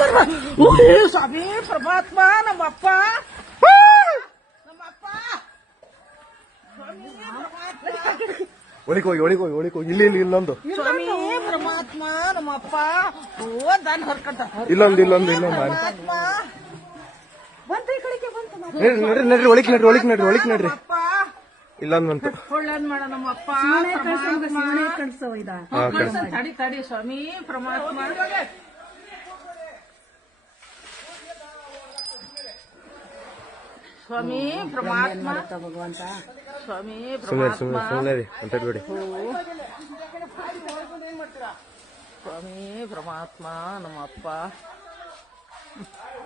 ಸ್ವಾಮಿ ಪರಮಾತ್ಮ ನಮ್ಮಪ್ಪ ಒಳಿಕೋಗಿ ಇಲ್ಲಿ ಇಲ್ಲೊಂದು ಸ್ವಾಮಿ ಪರಮಾತ್ಮ ನಮ್ಮಪ್ಪ ದಾನ್ ಹೊರ್ಕಂತ ಇಲ್ಲೊಂದು ನಡ್ರಿ ಒಳಿಕ್ ನಡ್ರಿ ಇಲ್ಲೊಂದು ಬಂತು ಒಳ್ಳೇದ್ ಮಾಡ ನಮ್ಮಪ್ಪ ತಡಿ ಸ್ವಾಮಿ ಪರಮಾತ್ಮ ಸ್ವಾಮಿ ಪರಮಾತ್ಮ ಭಗವಂತ ಸ್ವಾಮಿ ಸುಮ್ಮನೆ ಅಂತೇಳ್ಬೇಡಿ ಸ್ವಾಮಿ ಪರಮಾತ್ಮ ನಮ್ಮಪ್ಪ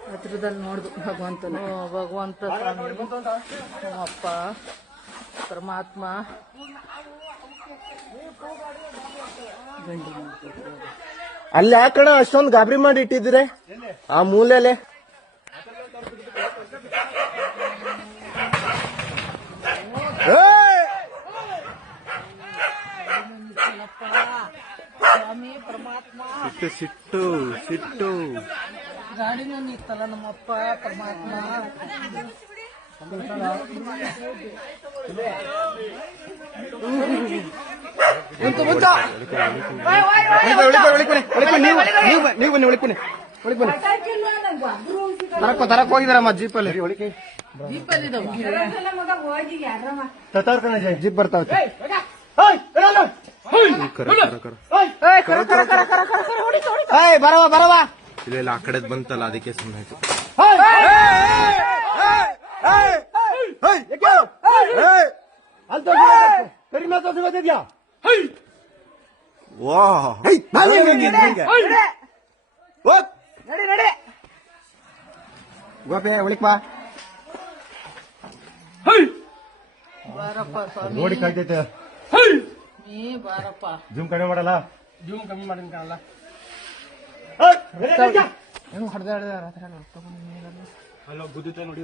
ಹತ್ರದಲ್ಲಿ ನೋಡ್ದು ಭಗವಂತನ ಭಗವಂತ ಸ್ವಾಮಿ ನಮ್ಮಪ್ಪ ಪರಮಾತ್ಮ ಅಲ್ಲಿ ಯಾಕಣ ಅಷ್ಟೊಂದು ಗಾಬರಿ ಮಾಡಿ ಇಟ್ಟಿದ್ರೆ ಆ ಮೂಲೆಲೆ ಸ್ವಾಮಿ ಪರಮಾತ್ಮ ಸಿಟ್ಟು ಗಾಡಿನೂ ನಿತ್ತಲ್ಲ ನಮ್ಮಪ್ಪ ಪರಮಾತ್ಮ ನೀವು ಬನ್ನಿ ಒಳಿಕ್ ಬನ್ನಿ ತರಕ್ ಹೋಗಿದಾರಮ್ಮ ಜೀಪಲ್ಲಿ ಜೀಪ್ ಬರ್ತಾವ ಬರವಾ ಇಲ್ಲ ಆ ಕಡೆ ಬಂತಲ್ಲ ಅದಕ್ಕೆ ಸುಮ್ಮನೆ ಗೋಪೆ ಒಳಿಕ್ ಬಾ ಬಾರಪ್ಪ ಸ್ವಾಮಿ ನೋಡಿ ಕಾಯ್ತೈತೆ ನೀ ಬಾರಪ್ಪ ಜೂಮ್ ಕಡಿಮೆ ಮಾಡಲ್ಲ ಮಾಡಿಲ್ಲ ಅಲ್ಲೋ ಗುದ್ದುತ್ತೆ ನೋಡಿ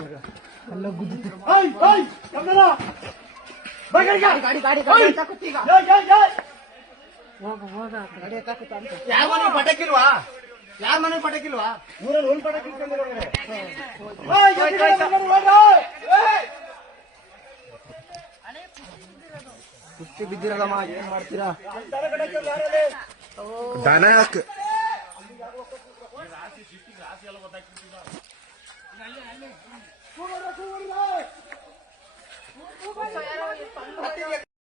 ಯಾರ ಮನೆ ಪಟಾಕಿಲ್ವಾ ಊರಲ್ಲಿ ಒಂದು ಪಟಾಕಿ ಕುಸ್ತಿ ಬಿದ್ದಿರಲ್ಲಮ್ಮ ಏನ್ ಮಾಡ್ತೀರಾ ದನ